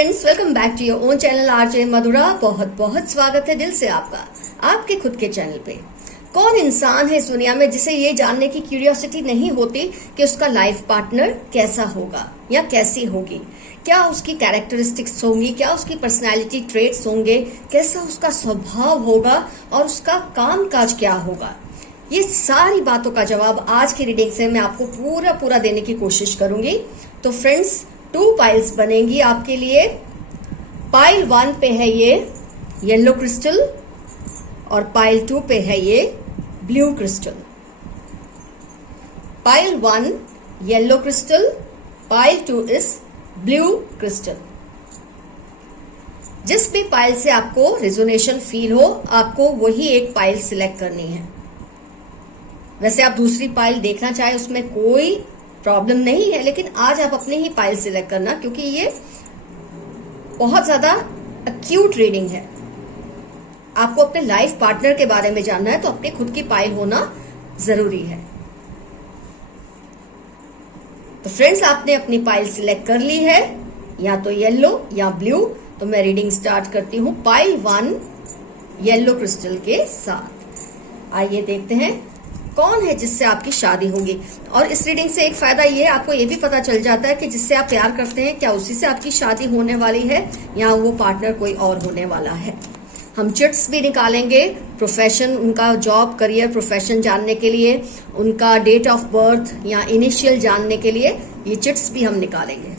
Friends, welcome back to your own channel RJ Madhura. बहुत बहुत स्वागत है दिल से आपका आपके खुद के चैनल पे। कौन इंसान है इस दुनिया में जिसे ये जानने की क्यूरियोसिटी नहीं होती कि उसका लाइफ पार्टनर कैसा होगा या कैसी होगी, क्या उसकी कैरेक्टरिस्टिक्स होंगी, क्या उसकी पर्सनैलिटी ट्रेट्स होंगे, कैसा उसका स्वभाव होगा और उसका काम काज क्या होगा। ये सारी बातों का जवाब आज की रीडिंग से मैं आपको पूरा देने की कोशिश करूंगी। तो फ्रेंड्स, 2 पाइल्स बनेंगी आपके लिए। पाइल 1 पे है ये येलो क्रिस्टल और पाइल 2 पे है ये blue crystal. Pile 1 yellow crystal, pile 2 is blue crystal. जिस भी पाइल से आपको रेजोनेशन फील हो, आपको वही एक पाइल सिलेक्ट करनी है। वैसे आप दूसरी पाइल देखना चाहे उसमें कोई प्रॉब्लम नहीं है, लेकिन आज आप अपनी ही पाइल सिलेक्ट करना, क्योंकि ये बहुत ज्यादा एक्यूट रीडिंग है। आपको अपने लाइफ पार्टनर के बारे में जानना है तो अपनी खुद की पाइल होना जरूरी है। तो फ्रेंड्स, आपने अपनी पाइल सिलेक्ट कर ली है, या तो येलो या ब्लू। तो मैं रीडिंग स्टार्ट करती हूं पाइल 1 येलो क्रिस्टल के साथ। आइए देखते हैं कौन है जिससे आपकी शादी होगी। और इस रीडिंग से एक फायदा ये है, आपको ये भी पता चल जाता है कि जिससे आप प्यार करते हैं क्या उसी से आपकी शादी होने वाली है या वो पार्टनर कोई और होने वाला है। हम चिट्स भी निकालेंगे, प्रोफेशन, उनका जॉब, करियर, प्रोफेशन जानने के लिए, उनका डेट ऑफ बर्थ या इनिशियल जानने के लिए ये चिट्स भी हम निकालेंगे।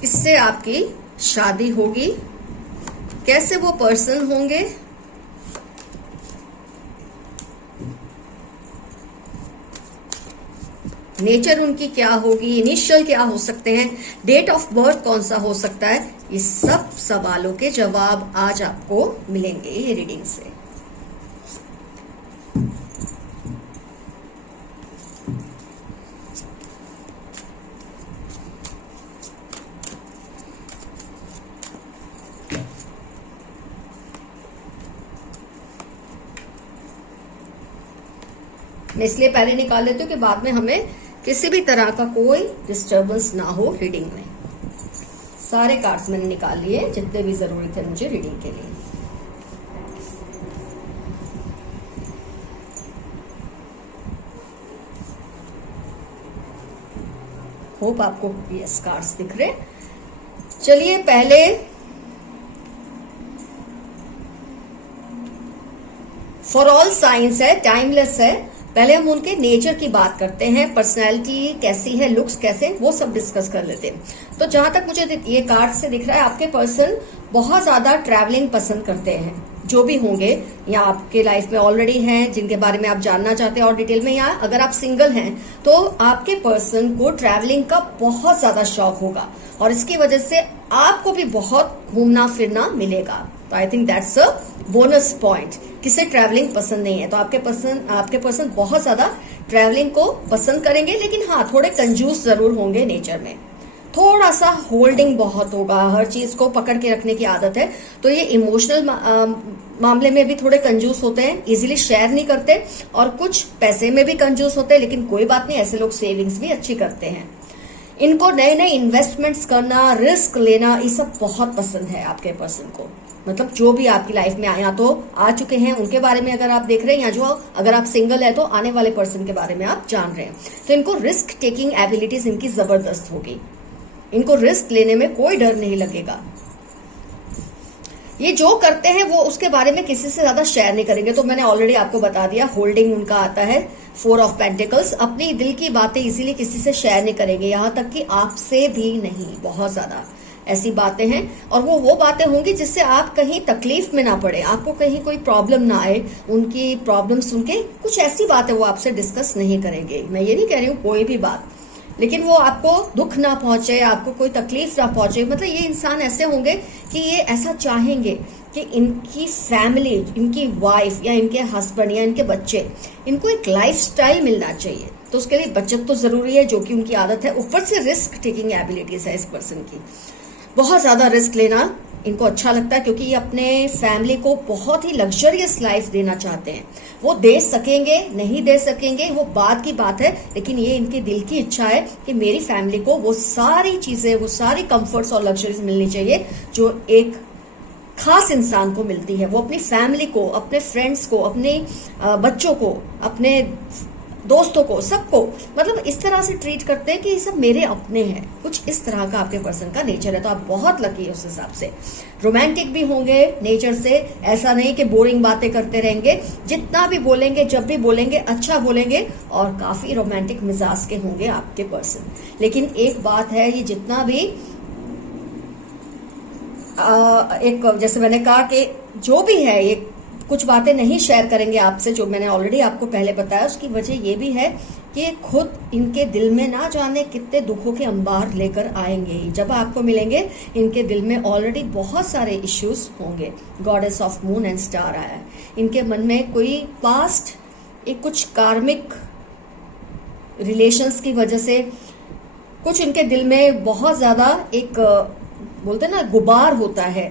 इससे आपकी शादी होगी, कैसे वो पर्सन होंगे, नेचर उनकी क्या होगी, इनिशियल क्या हो सकते हैं, डेट ऑफ बर्थ कौन सा हो सकता है, ये सब सवालों के जवाब आज आपको मिलेंगे ये रीडिंग से। मैं इसलिए पहले निकाल लेती हूँ कि बाद में हमें किसी भी तरह का कोई डिस्टर्बेंस ना हो रीडिंग में। सारे कार्ड्स मैंने निकाल लिए जितने भी जरूरी थे मुझे रीडिंग के लिए। होप आपको ये कार्ड्स दिख रहे। चलिए, पहले फॉर ऑल साइंस है, टाइमलेस है। पहले हम उनके नेचर की बात करते हैं, पर्सनैलिटी कैसी है, लुक्स कैसे, वो सब डिस्कस कर लेते हैं। तो जहां तक मुझे ये कार्ड से दिख रहा है, आपके पर्सन बहुत ज्यादा ट्रैवलिंग पसंद करते हैं, जो भी होंगे या आपके लाइफ में ऑलरेडी हैं जिनके बारे में आप जानना चाहते हैं और डिटेल में, या अगर आप सिंगल हैं तो आपके पर्सन को ट्रैवलिंग का बहुत ज्यादा शौक होगा और इसकी वजह से आपको भी बहुत घूमना फिरना मिलेगा। तो I think that's a bonus point. किसे ट्रैवलिंग पसंद नहीं है, तो आपके पर्सन बहुत ज्यादा ट्रैवलिंग को पसंद करेंगे, लेकिन हाँ, थोड़े कंजूस जरूर होंगे नेचर में। थोड़ा सा होल्डिंग बहुत होगा, हर चीज को पकड़ के रखने की आदत है। तो ये इमोशनल मामले में भी थोड़े कंजूस होते हैं, इजीली शेयर नहीं करते, और कुछ पैसे में भी कंजूस होते हैं, लेकिन कोई बात नहीं, ऐसे लोग सेविंग्स भी अच्छी करते हैं। इनको नए नए इन्वेस्टमेंट्स करना, रिस्क लेना, ये सब बहुत पसंद है आपके पर्सन को। मतलब जो भी आपकी लाइफ में आया तो आ चुके हैं उनके बारे में अगर आप देख रहे हैं, या जो अगर आप सिंगल है तो आने वाले पर्सन के बारे में आप जान रहे हैं, तो इनको रिस्क टेकिंग एबिलिटीज इनकी जबरदस्त होगी। इनको रिस्क लेने में कोई डर नहीं लगेगा। ये जो करते हैं वो उसके बारे में किसी से ज्यादा शेयर नहीं करेंगे। तो मैंने ऑलरेडी आपको बता दिया, होल्डिंग उनका आता है, 4 ऑफ पेंटिकल्स। अपनी दिल की बातें इजीली किसी से शेयर नहीं करेंगे, यहां तक कि आपसे भी नहीं। बहुत ज्यादा ऐसी बातें हैं, और वो बातें होंगी जिससे आप कहीं तकलीफ में ना पड़े, आपको कहीं कोई प्रॉब्लम ना आए। उनकी प्रॉब्लम सुन के कुछ ऐसी बातें वो आपसे डिस्कस नहीं करेंगे। मैं ये नहीं कह रही हूँ कोई भी बात, लेकिन वो आपको दुख ना पहुंचे, आपको कोई तकलीफ ना पहुंचे। मतलब ये इंसान ऐसे होंगे कि ये ऐसा चाहेंगे कि इनकी फैमिली, इनकी वाइफ या इनके हस्बैंड या इनके बच्चे, इनको एक लाइफस्टाइल मिलना चाहिए। तो उसके लिए बचत तो जरूरी है, जो कि उनकी आदत है। ऊपर से रिस्क टेकिंग एबिलिटीज है इस पर्सन की। बहुत ज्यादा रिस्क लेना इनको अच्छा लगता है क्योंकि ये अपने फैमिली को बहुत ही लग्जरियस लाइफ देना चाहते हैं। वो दे सकेंगे नहीं दे सकेंगे वो बाद की बात है, लेकिन ये इनके दिल की इच्छा है कि मेरी फैमिली को वो सारी चीजें, वो सारी कंफर्ट्स और लग्जरीज मिलनी चाहिए जो एक खास इंसान को मिलती है। वो अपनी फैमिली को, अपने फ्रेंड्स को, अपने बच्चों को, अपने दोस्तों को, सबको मतलब इस तरह से ट्रीट करते हैं कि ये सब मेरे अपने हैं। कुछ इस तरह का आपके पर्सन का नेचर है, तो आप बहुत लकी है उस हिसाब से। रोमांटिक भी होंगे नेचर से, ऐसा नहीं कि बोरिंग बातें करते रहेंगे। जितना भी बोलेंगे, जब भी बोलेंगे अच्छा बोलेंगे, और काफी रोमांटिक मिजाज के होंगे आपके पर्सन। लेकिन एक बात है, ये जितना भी एक जैसे मैंने कहा कि जो भी है ये कुछ बातें नहीं शेयर करेंगे आपसे, जो मैंने ऑलरेडी आपको पहले बताया। उसकी वजह ये भी है कि खुद इनके दिल में ना जाने कितने दुखों के अंबार लेकर आएंगे। जब आपको मिलेंगे इनके दिल में ऑलरेडी बहुत सारे इश्यूज होंगे। Goddess of moon and star आया है। इनके मन में कोई पास्ट एक कुछ कार्मिक रिलेशंस की वजह से कुछ इनके दिल में बहुत ज्यादा एक बोलते ना गुबार होता है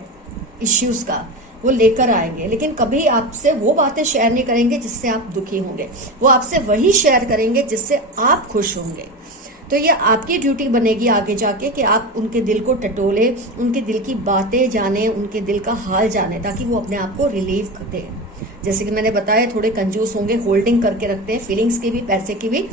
इश्यूज का, वो लेकर आएंगे। लेकिन कभी आपसे वो बातें शेयर नहीं करेंगे जिससे आप दुखी होंगे। वो आपसे वही शेयर करेंगे जिससे आप खुश होंगे। तो ये आपकी ड्यूटी बनेगी आगे जाके कि आप उनके दिल को टटोले, उनके दिल की बातें जाने, उनके दिल का हाल जाने, ताकि वो अपने आप को रिलीव दें। जैसे कि मैंने बताया, थोड़े कंजूस होंगे, होल्डिंग करके रखते हैं, फीलिंग्स की भी, पैसे की भी।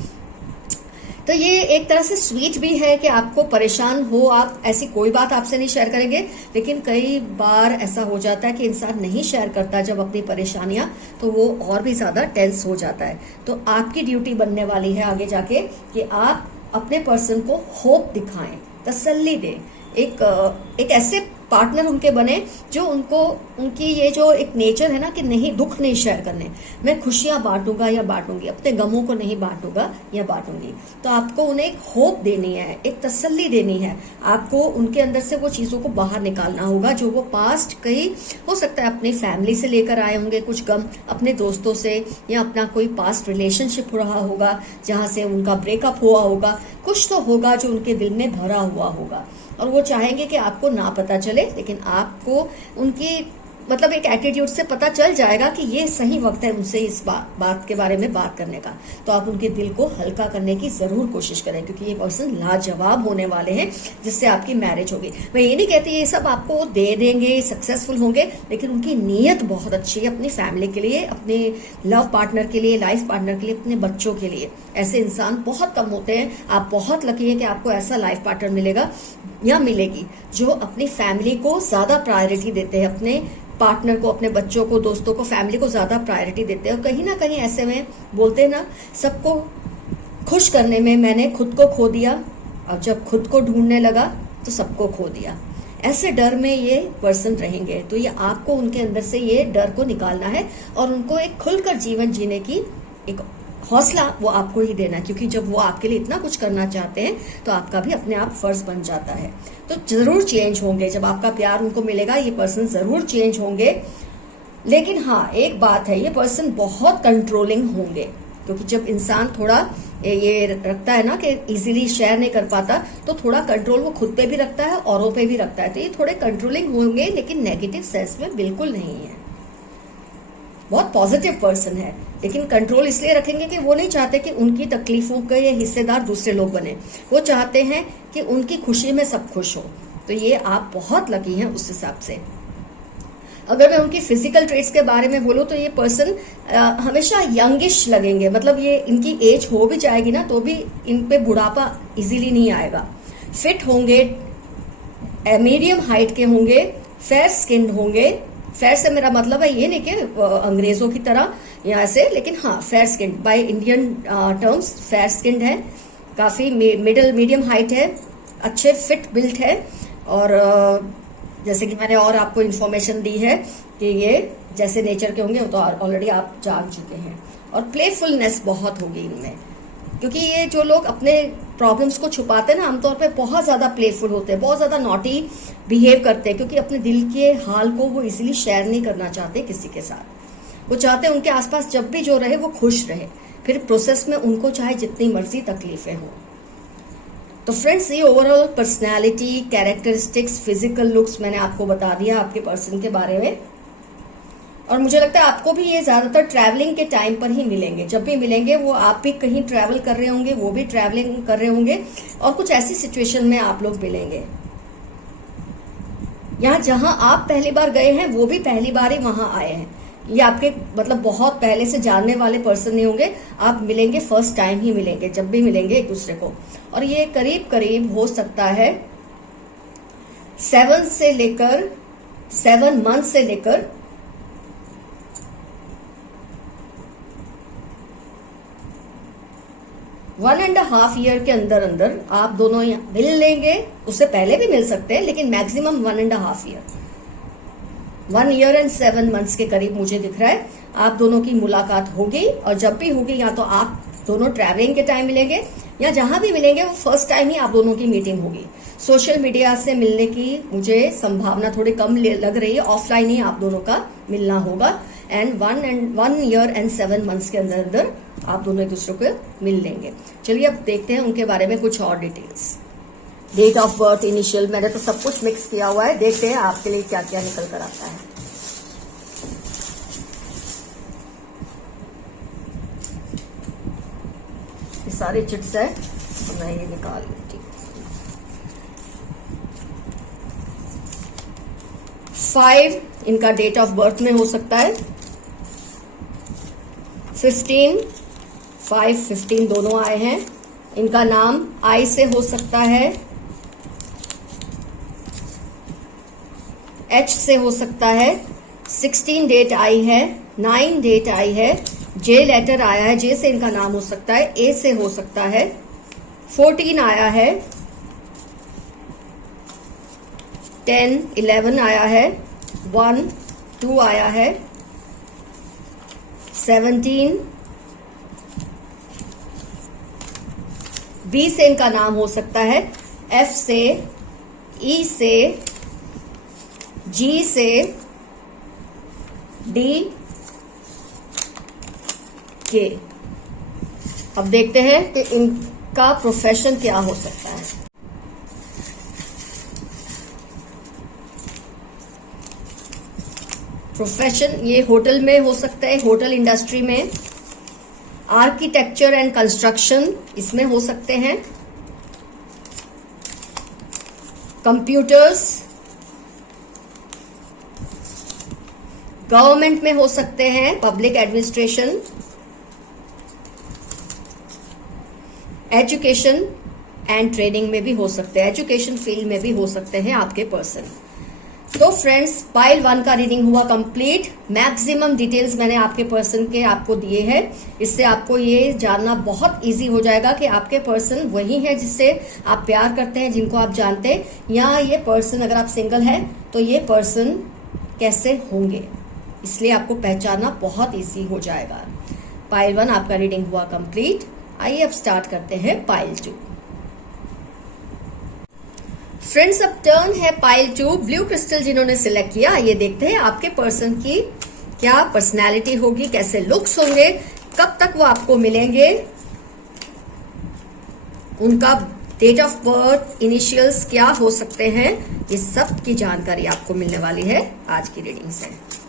तो ये एक तरह से स्वीट भी है कि आपको परेशान हो आप, ऐसी कोई बात आपसे नहीं शेयर करेंगे। लेकिन कई बार ऐसा हो जाता है कि इंसान नहीं शेयर करता जब अपनी परेशानियां, तो वो और भी ज्यादा टेंस हो जाता है। तो आपकी ड्यूटी बनने वाली है आगे जाके कि आप अपने पर्सन को होप दिखाएं, तसल्ली दें, एक ऐसे पार्टनर उनके बने जो उनको, उनकी ये जो एक नेचर है ना कि नहीं, दुख नहीं शेयर करने, मैं खुशियां बांटूंगा या बांटूंगी, अपने गमों को नहीं बांटूंगा या बांटूंगी। तो आपको उन्हें एक होप देनी है, एक तसल्ली देनी है। आपको उनके अंदर से वो चीजों को बाहर निकालना होगा जो वो पास्ट कहीं हो सकता है अपनी फैमिली से लेकर आए होंगे, कुछ गम अपने दोस्तों से, या अपना कोई पास्ट रिलेशनशिप रहा होगा जहां से उनका ब्रेकअप हुआ होगा। कुछ तो होगा जो उनके दिल में भरा हुआ होगा, और वो चाहेंगे कि आपको ना पता चले, लेकिन आपको उनकी मतलब एक एटीट्यूड से पता चल जाएगा कि ये सही वक्त है उनसे इस बात के बारे में बात करने का। तो आप उनके दिल को हल्का करने की जरूर कोशिश करें, क्योंकि ये पर्सन लाजवाब होने वाले हैं जिससे आपकी मैरिज होगी। मैं ये नहीं कहती ये सब आपको दे देंगे, सक्सेसफुल होंगे, लेकिन उनकी नीयत बहुत अच्छी है अपनी फैमिली के लिए, अपने लव पार्टनर के लिए, लाइफ पार्टनर के लिए, अपने बच्चों के लिए। ऐसे इंसान बहुत कम होते हैं। आप बहुत लकी है कि आपको ऐसा लाइफ पार्टनर मिलेगा या मिलेगी जो अपनी फैमिली को ज्यादा प्रायोरिटी देते हैं, अपने पार्टनर को, अपने बच्चों को, दोस्तों को, फैमिली को ज्यादा प्रायोरिटी देते हैं। और कहीं ना कहीं ऐसे में बोलते हैं ना, सबको खुश करने में मैंने खुद को खो दिया, और जब खुद को ढूंढने लगा तो सबको खो दिया। ऐसे डर में ये पर्सन रहेंगे। तो ये आपको उनके अंदर से ये डर को निकालना है और उनको एक खुलकर जीवन जीने की एक हौसला वो आपको ही देना है, क्योंकि जब वो आपके लिए इतना कुछ करना चाहते हैं तो आपका भी अपने आप फर्ज बन जाता है। तो जरूर चेंज होंगे, जब आपका प्यार उनको मिलेगा ये पर्सन जरूर चेंज होंगे। लेकिन हाँ, एक बात है, ये पर्सन बहुत कंट्रोलिंग होंगे, क्योंकि जब इंसान थोड़ा ये रखता है ना कि इजीली शेयर नहीं कर पाता, तो थोड़ा कंट्रोल वो खुद पे भी रखता है, औरों पे भी रखता है। तो ये थोड़े कंट्रोलिंग होंगे, लेकिन नेगेटिव सेंस में बिल्कुल नहीं है। बहुत पॉजिटिव पर्सन है, लेकिन कंट्रोल इसलिए रखेंगे कि वो नहीं चाहते कि उनकी तकलीफों के हिस्सेदार दूसरे लोग बने। वो चाहते हैं कि उनकी खुशी में सब खुश हो। तो ये आप बहुत लकी हैं उस हिसाब से। अगर मैं उनकी फिजिकल ट्रेट्स के बारे में बोलूं तो ये पर्सन हमेशा यंगिश लगेंगे। मतलब ये इनकी एज हो भी जाएगी ना तो भी इन पे बुढ़ापा इजीली नहीं आएगा। फिट होंगे, मीडियम हाइट के होंगे, फेयर स्किन्ड होंगे। फेयर से मेरा मतलब है ये नहीं कि अंग्रेजों की तरह या ऐसे, लेकिन हाँ fair skinned by Indian terms fair skinned है, काफी मीडियम हाइट है, अच्छे फिट बिल्ट है। और जैसे कि मैंने और आपको इन्फॉर्मेशन दी है कि ये जैसे नेचर के होंगे वो तो ऑलरेडी आप जान चुके हैं। और प्लेफुलनेस बहुत होगी इनमें, क्योंकि ये जो लोग अपने प्रॉब्लम्स को छुपाते हैं ना, आमतौर पे बहुत ज्यादा प्लेफुल होते हैं, बहुत ज्यादा नॉटी बिहेव करते हैं, क्योंकि अपने दिल के हाल को वो इजीली शेयर नहीं करना चाहते किसी के साथ। वो चाहते हैं उनके आसपास जब भी जो रहे वो खुश रहे, फिर प्रोसेस में उनको चाहे जितनी मर्जी तकलीफें हों। तो फ्रेंड्स, ये overall personality, characteristics, physical looks मैंने आपको बता दिया आपके पर्सन के बारे में। और मुझे लगता है आपको भी ये ज्यादातर ट्रैवलिंग के टाइम पर ही मिलेंगे। जब भी मिलेंगे वो आप भी कहीं ट्रैवल कर रहे होंगे, वो भी ट्रैवलिंग कर रहे होंगे, और कुछ ऐसी सिचुएशन में आप लोग मिलेंगे। यहाँ जहां आप पहली बार गए हैं वो भी पहली बार ही वहां आए हैं। ये आपके मतलब बहुत पहले से जानने वाले पर्सन नहीं होंगे, आप मिलेंगे फर्स्ट टाइम ही मिलेंगे जब भी मिलेंगे एक दूसरे को। और ये करीब करीब हो सकता है 7 मंथ से लेकर 1.5 ईयर के अंदर अंदर आप दोनों मिल लेंगे। उससे पहले भी मिल सकते हैं, लेकिन maximum 1.5 year, 1 year and 7 months के करीब मुझे दिख रहा है आप दोनों की मुलाकात होगी। और जब भी होगी, या तो आप दोनों ट्रैवलिंग के टाइम मिलेंगे, या जहां भी मिलेंगे वो फर्स्ट टाइम ही आप दोनों की मीटिंग होगी। सोशल मीडिया से मिलने की मुझे संभावना थोड़ी कम लग रही है, ऑफलाइन ही आप दोनों का मिलना होगा। एंड 1 ईयर एंड 7 मंथ्स के अंदर अंदर आप दोनों एक दूसरे को मिल लेंगे। चलिए अब देखते हैं उनके बारे में कुछ और details. Date of birth, initial, मैंने तो सब कुछ मिक्स किया हुआ है। देखते हैं आपके लिए क्या क्या निकल कर आता है। ये सारे चिट्स है, तो मैं ये निकाल लेती हूँ। 5 इनका डेट ऑफ बर्थ में हो सकता है, 15, 5, 15 दोनों आए हैं। इनका नाम आई से हो सकता है, एच से हो सकता है, 16 डेट आई है, 9 डेट आई है, जे लेटर आया है, जे से इनका नाम हो सकता है, ए से हो सकता है, 14 आया है, 10, 11 आया है, 1, 2 आया है, 17, बी से इनका नाम हो सकता है, एफ से, ई से, जी से, डी, के। अब देखते हैं कि इनका प्रोफेशन क्या हो सकता है। प्रोफेशन ये होटल में हो सकता है, होटल इंडस्ट्री में, आर्किटेक्चर एंड कंस्ट्रक्शन इसमें हो सकते हैं, कंप्यूटर्स, गवर्नमेंट में हो सकते हैं, public administration, education and training में भी हो सकते हैं, एजुकेशन फील्ड में भी हो सकते हैं आपके पर्सन। तो फ्रेंड्स, पाइल 1 का रीडिंग हुआ कंप्लीट। मैक्सिमम डिटेल्स मैंने आपके पर्सन के आपको दिए हैं। इससे आपको ये जानना बहुत इजी हो जाएगा कि आपके पर्सन वही है जिससे आप प्यार करते हैं, जिनको आप जानते हैं, या ये पर्सन अगर आप सिंगल हैं तो ये पर्सन कैसे होंगे, इसलिए आपको पहचानना बहुत इजी हो जाएगा। पाइल 1 आपका रीडिंग हुआ कंप्लीट। आइए अब स्टार्ट करते हैं पाइल 2। फ्रेंड्स, अब टर्न है पाइल 2। ब्लू क्रिस्टल जिन्होंने सिलेक्ट किया, आइए देखते हैं आपके पर्सन की क्या पर्सनैलिटी होगी, कैसे लुक्स होंगे, कब तक वो आपको मिलेंगे, उनका डेट ऑफ बर्थ, इनिशियल्स क्या हो सकते हैं, ये सब की जानकारी आपको मिलने वाली है आज की रीडिंग से।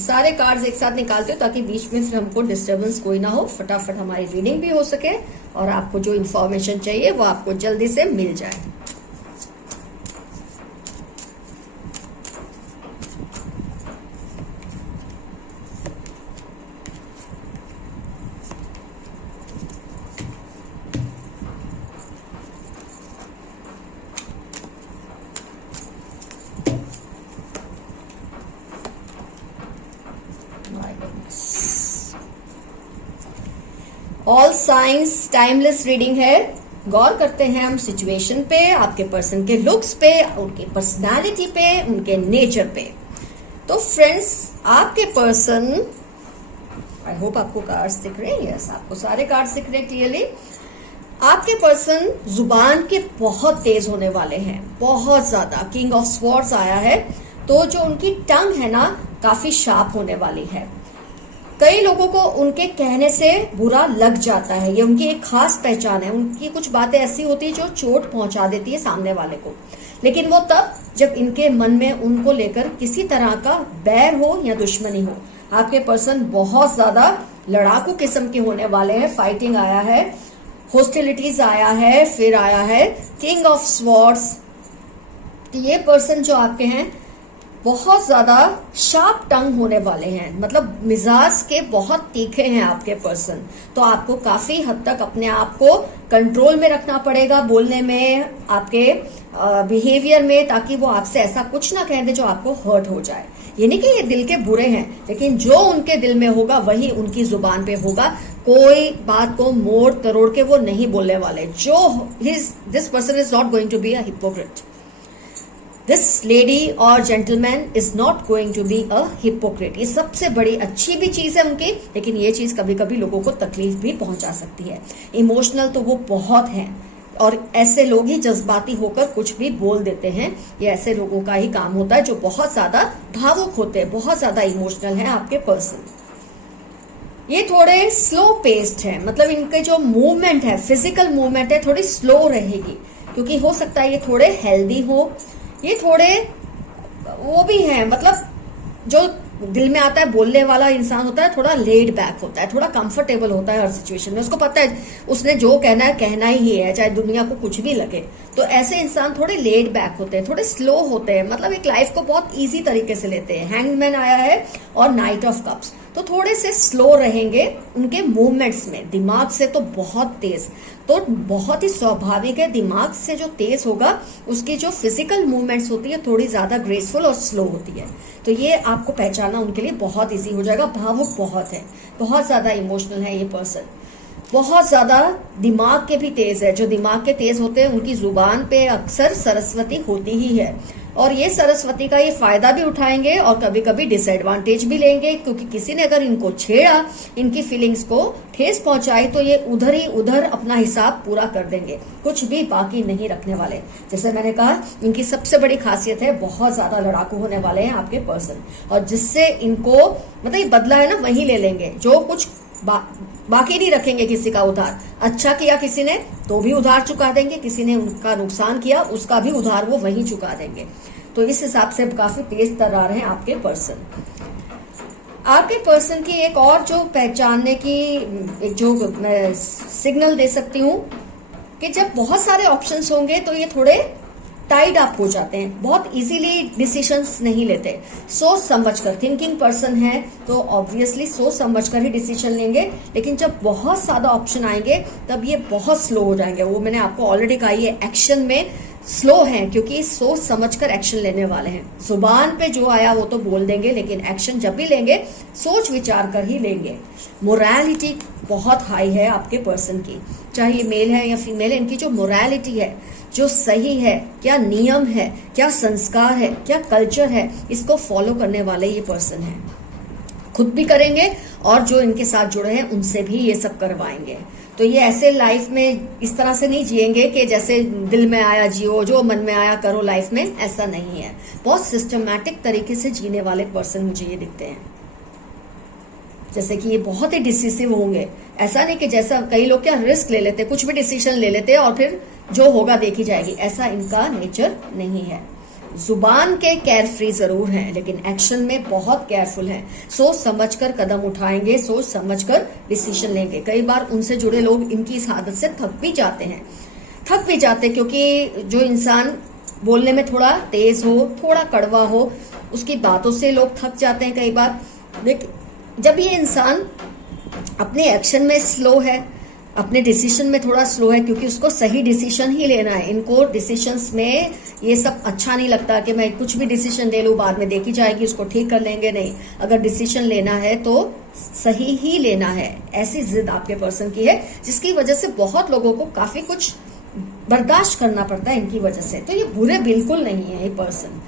सारे कार्ड्स एक साथ निकालते हो ताकि बीच में फिर हमको डिस्टरबेंस कोई ना हो, फटाफट हमारी रीडिंग भी हो सके और आपको जो इन्फॉर्मेशन चाहिए वो आपको जल्दी से मिल जाए। ऑल साइंस टाइमलेस रीडिंग है। गौर करते हैं हम सिचुएशन पे, आपके पर्सन के लुक्स पे, उनकी पर्सनालिटी पे, उनके नेचर पे। तो फ्रेंड्स, आपके पर्सन, आई होप आपको कार्ड्स दिख रहे हैं। यस, आपको सारे कार्ड्स दिख रहे हैं क्लियरली। आपके पर्सन जुबान के बहुत तेज होने वाले हैं, बहुत ज्यादा। किंग ऑफ स्वॉर्ड्स आया है, तो जो उनकी टंग है ना, काफी शार्प होने वाली है। कई लोगों को उनके कहने से बुरा लग जाता है, ये उनकी एक खास पहचान है। उनकी कुछ बातें ऐसी होती है जो चोट पहुंचा देती है सामने वाले को, लेकिन वो तब जब इनके मन में उनको लेकर किसी तरह का बैर हो या दुश्मनी हो। आपके पर्सन बहुत ज्यादा लड़ाकू किस्म के होने वाले हैं। फाइटिंग आया है, हॉस्टिलिटीज आया है, फिर आया है किंग ऑफ स्वॉर्ड्स। ये पर्सन जो आपके हैं बहुत ज्यादा शार्प टंग होने वाले हैं, मतलब मिजाज के बहुत तीखे हैं आपके पर्सन। तो आपको काफी हद तक अपने आप को कंट्रोल में रखना पड़ेगा, बोलने में, आपके बिहेवियर में, ताकि वो आपसे ऐसा कुछ ना कह दे जो आपको हर्ट हो जाए। ये नहीं कि ये दिल के बुरे हैं, लेकिन जो उनके दिल में होगा वही उनकी जुबान पे होगा। कोई बात को मोड़ तरोड़ के वो नहीं बोलने वाले। This person is not going to be a hypocrite. This lady और gentleman is not going to be a hypocrite. ये सबसे बड़ी अच्छी भी चीज है उनकी, लेकिन ये चीज कभी कभी लोगों को तकलीफ भी पहुंचा सकती है। इमोशनल तो वो बहुत हैं, और ऐसे लोग ही जज्बाती होकर कुछ भी बोल देते हैं। ये ऐसे लोगों का ही काम होता है जो बहुत ज्यादा भावुक होते हैं, बहुत ज्यादा इमोशनल है आपके पर्सन। ये थोड़े स्लो पेस्ड है, मतलब इनके जो मूवमेंट है, फिजिकल मूवमेंट है, थोड़ी स्लो रहेगी, क्योंकि हो सकता है ये थोड़े हेल्दी हो। ये थोड़े वो भी हैं, मतलब जो दिल में आता है बोलने वाला इंसान होता है, थोड़ा लेड बैक होता है, थोड़ा कंफर्टेबल होता है हर सिचुएशन में। उसको पता है उसने जो कहना है कहना ही है, चाहे दुनिया को कुछ भी लगे। तो ऐसे इंसान थोड़े लेड बैक होते हैं, थोड़े स्लो होते हैं, मतलब एक लाइफ को बहुत इजी तरीके से लेते हैं। हैंगमैन आया है और नाइट ऑफ कप्स, तो थोड़े से स्लो रहेंगे उनके मूवमेंट्स में। दिमाग से तो बहुत तेज, तो बहुत ही स्वाभाविक है, दिमाग से जो तेज होगा उसकी जो फिजिकल मूवमेंट्स होती है थोड़ी ज्यादा ग्रेसफुल और स्लो होती है। तो ये आपको पहचानना उनके लिए बहुत इजी हो जाएगा। भावुक बहुत है, बहुत ज्यादा इमोशनल है ये पर्सन, बहुत ज्यादा दिमाग के भी तेज है। जो दिमाग के तेज होते हैं उनकी जुबान पे अक्सर सरस्वती होती ही है, और ये सरस्वती का ये फायदा भी उठाएंगे और कभी कभी डिसएडवांटेज भी लेंगे, क्योंकि किसी ने अगर इनको छेड़ा, इनकी फीलिंग्स को ठेस पहुंचाई, तो ये उधर ही उधर अपना हिसाब पूरा कर देंगे, कुछ भी बाकी नहीं रखने वाले। जैसे मैंने कहा, इनकी सबसे बड़ी खासियत है बहुत ज्यादा लड़ाकू होने वाले हैं आपके पर्सन, और जिससे इनको मतलब ये बदला है ना वही ले लेंगे, जो कुछ बाकी नहीं रखेंगे किसी का उधार। अच्छा किया किसी ने तो भी उधार चुका देंगे, किसी ने उनका नुकसान किया उसका भी उधार वो वही चुका देंगे। तो इस हिसाब से काफी तेज तर्रार हैं आपके पर्सन। आपके पर्सन की एक और जो पहचानने की एक जो मैं सिग्नल दे सकती हूँ कि जब बहुत सारे ऑप्शंस होंगे तो ये थोड़े टाइड अप हो जाते हैं, बहुत इजीली डिसीजंस नहीं लेते। सोच समझकर, थिंकिंग पर्सन है तो ऑब्वियसली सोच समझकर ही डिसीजन लेंगे, लेकिन जब बहुत ज्यादा ऑप्शन आएंगे तब ये बहुत स्लो हो जाएंगे। वो मैंने आपको ऑलरेडी कहा, ये एक्शन में स्लो है क्योंकि सोच समझकर एक्शन लेने वाले हैं। जुबान पे जो आया वो तो बोल देंगे, लेकिन एक्शन जब भी लेंगे सोच विचार कर ही लेंगे। मोरालिटी बहुत हाई है आपके पर्सन की, चाहे ये मेल है या फीमेल है। इनकी जो मोरालिटी है, जो सही है, क्या नियम है, क्या संस्कार है, क्या कल्चर है, इसको फॉलो करने वाले ये पर्सन है। खुद भी करेंगे और जो इनके साथ जुड़े हैं उनसे भी ये सब करवाएंगे। तो ये ऐसे लाइफ में इस तरह से नहीं जिएंगे कि जैसे दिल में आया जियो, जो मन में आया करो लाइफ में, ऐसा नहीं है। बहुत सिस्टमैटिक तरीके से जीने वाले पर्सन मुझे ये दिखते हैं। जैसे कि ये बहुत ही डिसिसिव होंगे, ऐसा नहीं कि जैसा कई लोग क्या रिस्क ले लेते, कुछ भी डिसीजन ले लेते और फिर जो होगा देखी जाएगी, ऐसा इनका नेचर नहीं है। जुबान के केयर फ्री जरूर हैं, लेकिन एक्शन में बहुत केयरफुल हैं। सोच समझकर कदम उठाएंगे, सोच समझकर डिसीजन लेंगे। कई बार उनसे जुड़े लोग इनकी इस आदत से थक भी जाते क्योंकि जो इंसान बोलने में थोड़ा तेज हो, थोड़ा कड़वा हो, उसकी बातों से लोग थक जाते हैं कई बार। लेकिन जब ये इंसान अपने एक्शन में स्लो है, अपने डिसीजन में थोड़ा स्लो है, क्योंकि उसको सही डिसीजन ही लेना है। इनको डिसीजंस में ये सब अच्छा नहीं लगता कि मैं कुछ भी डिसीजन ले लूं, बाद में देखी जाएगी, उसको ठीक कर लेंगे। नहीं, अगर डिसीजन लेना है तो सही ही लेना है, ऐसी जिद आपके पर्सन की है, जिसकी वजह से बहुत लोगों को काफी कुछ बर्दाश्त करना पड़ता है इनकी वजह से। तो ये बुरे बिल्कुल नहीं है ये पर्सन,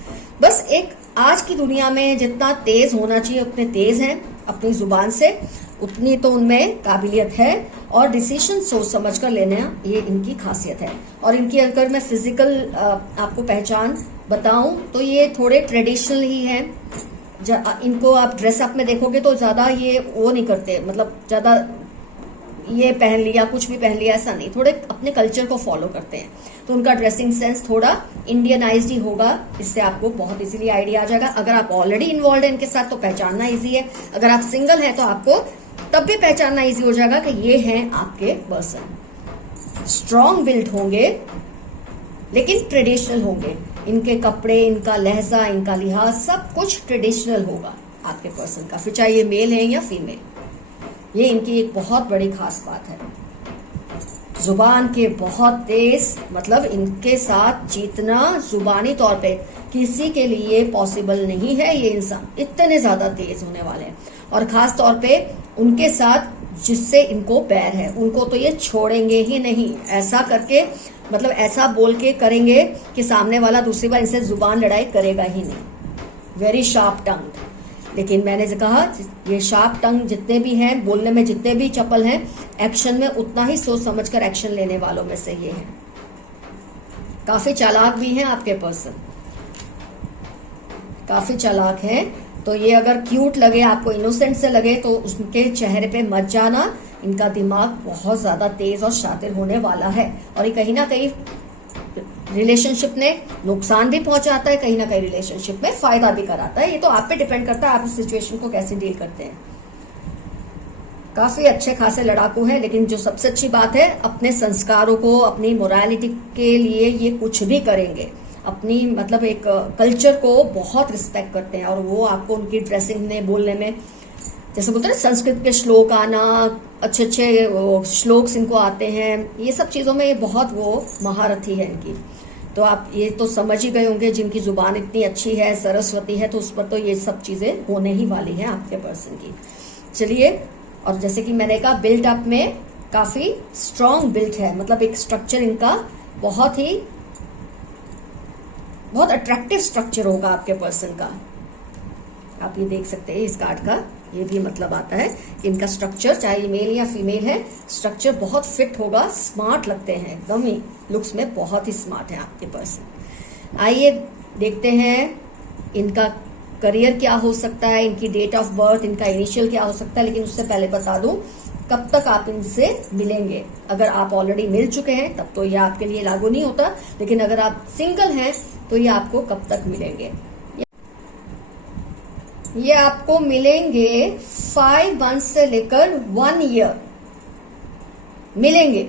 बस एक आज की दुनिया में जितना तेज होना चाहिए उतने तेज हैं अपनी जुबान से, उतनी तो उनमें काबिलियत है, और डिसीजन सोच समझ कर लेना ये इनकी खासियत है। और इनकी अगर मैं फिजिकल आपको पहचान बताऊं तो ये थोड़े ट्रेडिशनल ही हैं। इनको आप ड्रेसअप में देखोगे तो ज्यादा ये वो नहीं करते, मतलब ज्यादा ये पहन लिया कुछ भी पहन लिया ऐसा नहीं, थोड़े अपने कल्चर को फॉलो करते हैं। तो उनका ड्रेसिंग सेंस थोड़ा इंडियनाइज्ड ही होगा, इससे आपको बहुत इजीली आइडिया आ जाएगा। अगर आप ऑलरेडी इन्वॉल्व है इनके साथ तो पहचानना इजी है, अगर आप सिंगल हैं तो आपको तब भी पहचानना इजी हो जाएगा कि ये हैं आपके पर्सन। स्ट्रॉन्ग बिल्ड होंगे लेकिन ट्रेडिशनल होंगे, इनके कपड़े, इनका लहजा, इनका लिहाज सब कुछ ट्रेडिशनल होगा आपके पर्सन का, फिर चाहे ये मेल है या फीमेल। ये इनकी एक बहुत बड़ी खास बात है। जुबान के बहुत तेज, मतलब इनके साथ जीतना जुबानी तौर पे किसी के लिए पॉसिबल नहीं है। ये इंसान इतने ज्यादा तेज होने वाले हैं, और खास तौर पे उनके साथ जिससे इनको बैर है उनको तो ये छोड़ेंगे ही नहीं। ऐसा करके, मतलब ऐसा बोल के करेंगे कि सामने वाला दूसरी बार इनसे जुबान लड़ाई करेगा ही नहीं। वेरी शार्प टंग। लेकिन मैंने जो कहा, ये शार्प टंग जितने भी हैं, बोलने में जितने भी चपल हैं, एक्शन में उतना ही सोच समझकर एक्शन लेने वालों में से ये हैं। काफी चालाक भी हैं आपके पर्सन, काफी चालाक हैं। तो ये अगर क्यूट लगे आपको, इनोसेंट से लगे, तो उसके चेहरे पे मत जाना। इनका दिमाग बहुत ज्यादा तेज और शातिर होने वाला है, और ये कहीं ना कहीं रिलेशनशिप में नुकसान भी पहुंचाता है, कहीं ना कहीं रिलेशनशिप में फायदा भी कराता है। ये तो आप पे डिपेंड करता है आप इस सिचुएशन को कैसे डील करते हैं। काफी अच्छे खासे लड़ाकू हैं, लेकिन जो सबसे अच्छी बात है, अपने संस्कारों को, अपनी मोरालिटी के लिए ये कुछ भी करेंगे। अपनी मतलब एक कल्चर को बहुत रिस्पेक्ट करते हैं, और वो आपको उनकी ड्रेसिंग में, बोलने में, जैसे बोलते हैं संस्कृत के श्लोक आना, अच्छे अच्छे श्लोक्स इनको आते हैं, ये सब चीजों में ये बहुत वो महारथी है इनकी। तो आप ये तो समझ ही गए होंगे, जिनकी जुबान इतनी अच्छी है, सरस्वती है, तो उस पर तो ये सब चीजें होने ही वाली हैं आपके पर्सन की। चलिए, और जैसे कि मैंने कहा, बिल्ट अप में काफी स्ट्रॉन्ग बिल्ट है, मतलब एक स्ट्रक्चर इनका बहुत अट्रैक्टिव स्ट्रक्चर होगा आपके पर्सन का। आप ये देख सकते हैं इस कार्ड का ये भी मतलब आता है कि इनका स्ट्रक्चर, चाहे मेल या फीमेल है, स्ट्रक्चर बहुत फिट होगा, स्मार्ट लगते हैं, एकदम ही लुक्स में बहुत ही स्मार्ट है आपके पर्सन। आइए देखते हैं इनका करियर क्या हो सकता है, इनकी डेट ऑफ बर्थ, इनका इनिशियल क्या हो सकता है। लेकिन उससे पहले बता दूं कब तक आप इनसे मिलेंगे। अगर आप ऑलरेडी मिल चुके हैं तब तो ये आपके लिए लागू नहीं होता, लेकिन अगर आप सिंगल हैं तो ये आपको कब तक मिलेंगे। ये आपको मिलेंगे 5 मंथ से लेकर 1 ईयर मिलेंगे,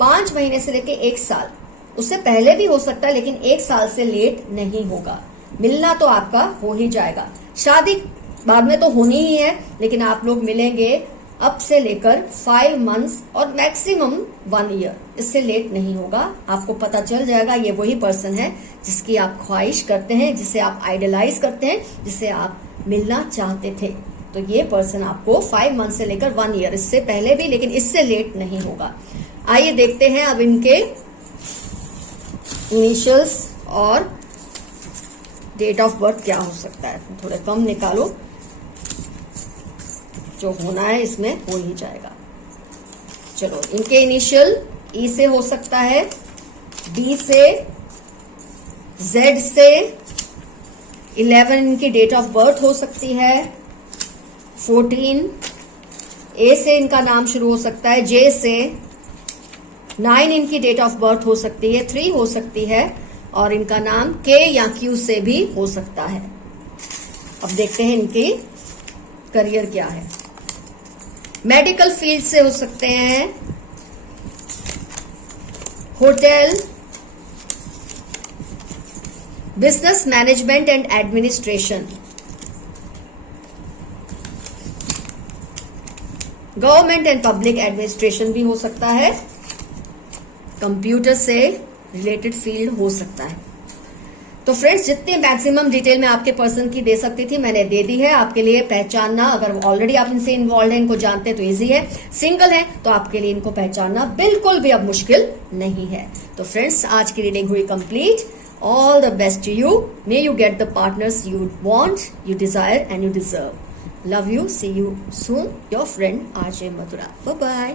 5 महीने से लेकर 1 साल। उससे पहले भी हो सकता है, लेकिन 1 साल से लेट नहीं होगा। मिलना तो आपका हो ही जाएगा, शादी बाद में तो होनी ही है, लेकिन आप लोग मिलेंगे अब से लेकर 5 मंथ्स और मैक्सिमम 1 ईयर, इससे लेट नहीं होगा। आपको पता चल जाएगा ये वही पर्सन है जिसकी आप ख्वाहिश करते हैं, जिसे आप आइडलाइज करते हैं, जिसे आप मिलना चाहते थे। तो ये पर्सन आपको 5 मंथ से लेकर 1 ईयर, इससे पहले भी, लेकिन इससे लेट नहीं होगा। आइए देखते हैं अब इनके इनिशियल्स और डेट ऑफ बर्थ क्या हो सकता है। थोड़े कम निकालो, जो होना है इसमें हो ही जाएगा। चलो, इनके इनिशियल ई से हो सकता है, डी से, जेड से, 11 इनकी डेट ऑफ बर्थ हो सकती है, 14 ए से इनका नाम शुरू हो सकता है, जे से, 9 इनकी डेट ऑफ बर्थ हो सकती है, 3 हो सकती है, और इनका नाम के या क्यू से भी हो सकता है। अब देखते हैं इनकी करियर क्या है। मेडिकल फील्ड से हो सकते हैं, hotel, business management and administration, government and public administration भी हो सकता है, कंप्यूटर से रिलेटेड फील्ड हो सकता है। तो फ्रेंड्स, जितनी मैक्सिमम डिटेल मैं आपके पर्सन की दे सकती थी मैंने दे दी है। आपके लिए पहचानना, अगर ऑलरेडी आप इनसे इन्वॉल्व हैं, इनको जानते हैं तो इजी है। सिंगल है तो आपके लिए इनको पहचानना बिल्कुल भी अब मुश्किल नहीं है। तो फ्रेंड्स, आज की रीडिंग हुई complete. All the best to you. May you get the partners you want, you desire and you deserve. Love you, see you soon. Your friend RJ Madhura. Bye bye.